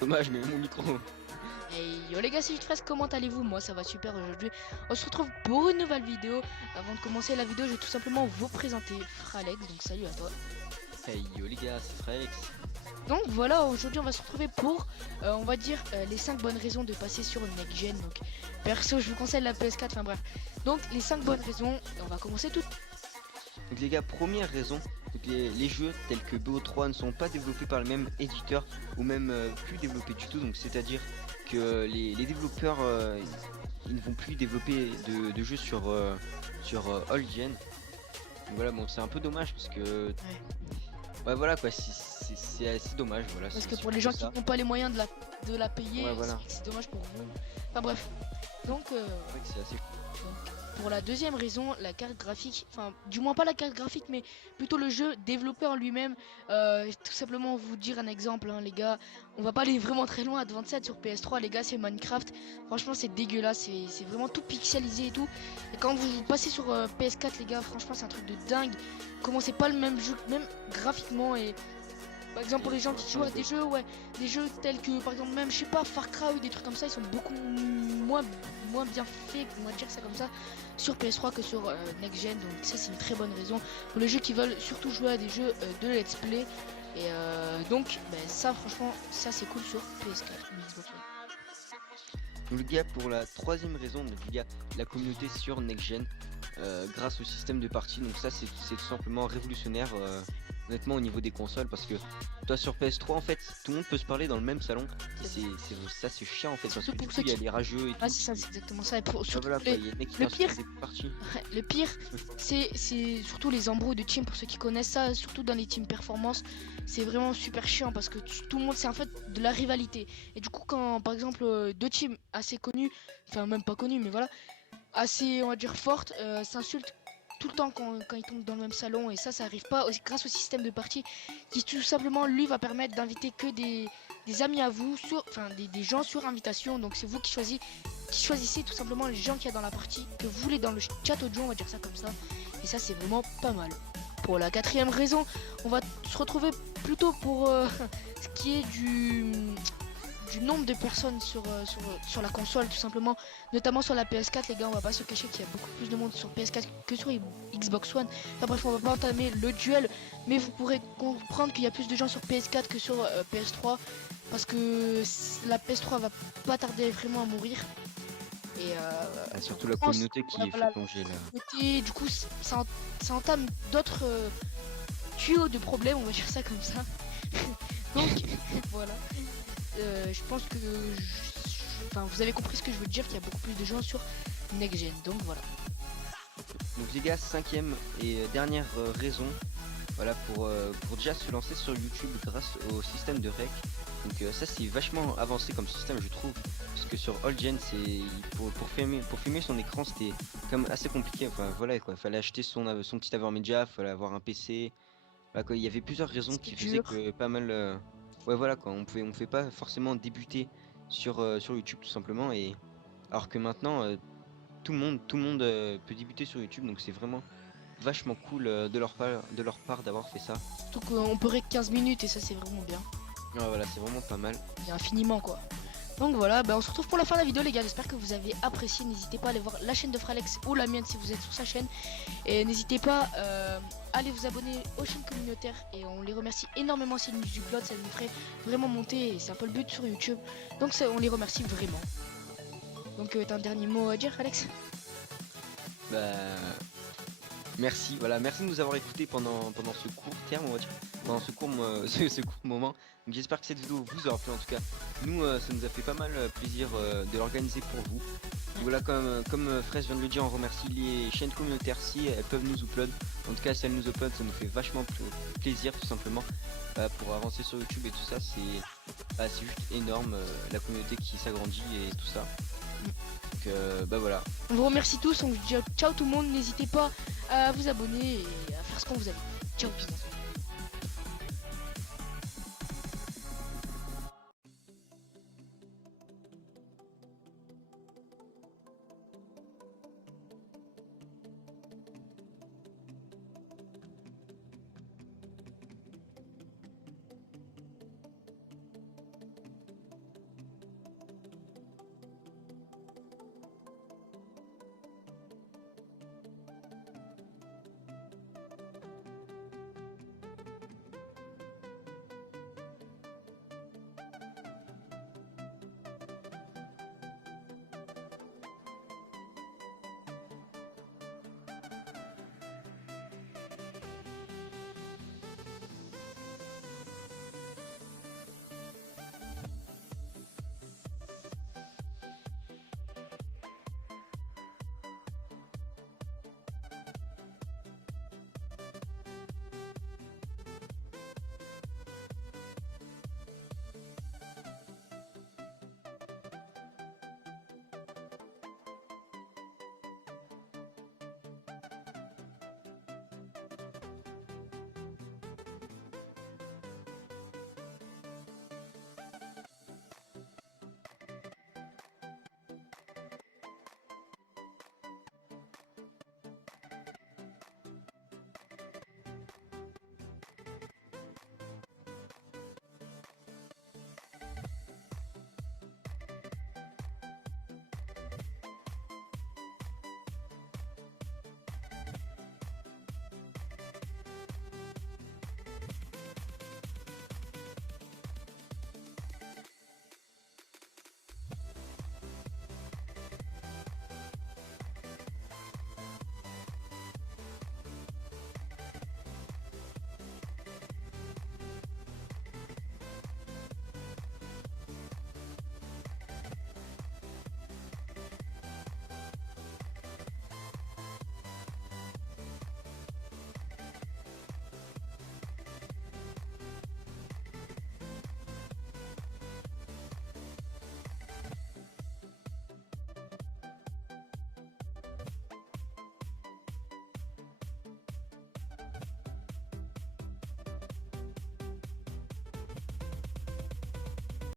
Dommage, mais mon micro. Hey yo les gars, c'est Fraise, comment allez-vous? Moi ça va super aujourd'hui. On se retrouve pour une nouvelle vidéo. Avant de commencer la vidéo, je vais tout simplement vous présenter Fralex, donc salut à toi. Hey yo les gars, c'est Frex. Donc voilà, aujourd'hui on va se retrouver pour, on va dire, les 5 bonnes raisons de passer sur une next gen. Donc perso, je vous conseille la PS4, enfin bref. Donc les 5 bonnes raisons, et on va commencer tout. Donc les gars, première raison, donc les jeux tels que BO3 ne sont pas développés par le même éditeur ou même plus développés du tout. Donc c'est-à-dire que les développeurs ils ne vont plus développer de jeux sur old gen. Donc voilà, bon c'est un peu dommage parce que ouais voilà quoi, c'est assez dommage voilà. Parce C'est que pour les surtout gens qui ça. n'ont pas les moyens de la payer, Ouais voilà. c'est dommage pour vous. Enfin bref. Donc C'est vrai que c'est assez. pour la deuxième raison, la carte graphique, enfin du moins pas la carte graphique, mais plutôt le jeu développé en lui-même. Tout simplement vous dire un exemple, hein, les gars, on va pas aller vraiment très loin. Advance sur PS3, les gars, c'est Minecraft. Franchement, c'est dégueulasse, c'est vraiment tout pixelisé et tout. Et quand vous passez sur PS4, les gars, franchement, c'est un truc de dingue. Comment c'est pas le même jeu, même graphiquement et par exemple, pour les gens qui jouent à des jeux, ouais, des jeux tels que, par exemple, même, je sais pas, Far Cry ou des trucs comme ça, ils sont beaucoup moins bien faits, on va dire ça comme ça, sur PS3 que sur Next Gen. Donc ça, c'est une très bonne raison pour les jeux qui veulent surtout jouer à des jeux de Let's Play. Et donc, ben, ça, franchement, ça c'est cool sur PS4 ou Xbox One. Donc les gars, pour la troisième raison, donc les gars, la communauté sur Next Gen, grâce au système de partie, donc ça c'est tout simplement révolutionnaire honnêtement au niveau des consoles parce que toi sur PS3 en fait tout le monde peut se parler dans le même salon et c'est chiant en fait parce que Surtout du pour coup ceux il y a qui... les rageux et Ah, tout. c'est ça, c'est exactement ça. Et pour, Ah, surtout voilà quoi, les... il y a des mecs qui le lancent pire, des parties. le pire, c'est surtout les embrouilles de team pour ceux qui connaissent ça, surtout dans les teams performance. C'est vraiment super chiant parce que tout le monde, c'est en fait de la rivalité. Et du coup, quand par exemple deux teams assez connus, enfin même pas connus, mais voilà, assez on va dire fortes, s'insultent tout le temps quand ils tombent dans le même salon. Et ça arrive pas grâce au système de partie qui tout simplement lui va permettre d'inviter que des amis à vous, enfin des gens sur invitation. Donc c'est vous qui choisissez tout simplement les gens qu'il y a dans la partie, que vous voulez dans le chat audio, on va dire ça comme ça. Et ça c'est vraiment pas mal. Pour la quatrième raison, on va se retrouver plutôt pour ce qui est du nombre de personnes sur la console tout simplement, notamment sur la PS4. Les gars, on va pas se cacher qu'il y a beaucoup plus de monde sur PS4 que sur Xbox One. Enfin bref, on va pas entamer le duel, mais vous pourrez comprendre qu'il y a plus de gens sur PS4 que sur PS3 parce que la PS3 va pas tarder vraiment à mourir. Et Surtout la pense, communauté qui ouais, est fait voilà, plonger là. et du coup ça entame d'autres tuyaux de problèmes, on va dire ça comme ça. Donc voilà. Je pense que enfin, vous avez compris ce que je veux dire, qu'il y a beaucoup plus de gens sur Next Gen. Donc voilà. Donc les gars, cinquième et dernière raison, voilà pour déjà se lancer sur YouTube grâce au système de rec. Donc ça c'est vachement avancé comme système je trouve, parce que sur Old Gen c'est pour filmer son écran c'était comme assez compliqué. Enfin voilà quoi, fallait acheter son petit Avermedia, fallait avoir un PC. Voilà, quoi, il y avait plusieurs raisons C'était qui faisaient dur. que pas mal ouais voilà quoi, on pouvait pas forcément débuter sur YouTube tout simplement et alors que maintenant tout le monde peut débuter sur YouTube, donc c'est vraiment vachement cool de leur part d'avoir fait ça. Surtout qu'on peut rec 15 minutes et ça c'est vraiment bien. Ouais, voilà, c'est vraiment pas mal. Et infiniment quoi. Donc voilà, on se retrouve pour la fin de la vidéo les gars, j'espère que vous avez apprécié. N'hésitez pas à aller voir la chaîne de Fralex ou la mienne si vous êtes sur sa chaîne. Et n'hésitez pas à aller vous abonner aux chaînes communautaires. Et on les remercie énormément si nous upload, ça nous ferait vraiment monter. Et c'est un peu le but sur YouTube. Donc on les remercie vraiment. Donc t'as un dernier mot à dire Alex? Bah, merci, voilà, merci de nous avoir écoutés pendant ce court terme, on va dire, pendant ce court, ce court moment. Donc j'espère que cette vidéo vous aura plu en tout cas. Nous, ça nous a fait pas mal plaisir de l'organiser pour vous. Donc voilà, comme Fraise vient de le dire, on remercie les chaînes communautaires si elles peuvent nous upload. En tout cas, si elles nous upload, ça nous fait vachement plaisir tout simplement pour avancer sur YouTube et tout ça. C'est juste énorme, la communauté qui s'agrandit et tout ça. Donc bah voilà. On vous remercie tous, on vous dit ciao tout le monde, n'hésitez pas à vous abonner et à faire ce qu'on vous a dit. Ciao tout le monde.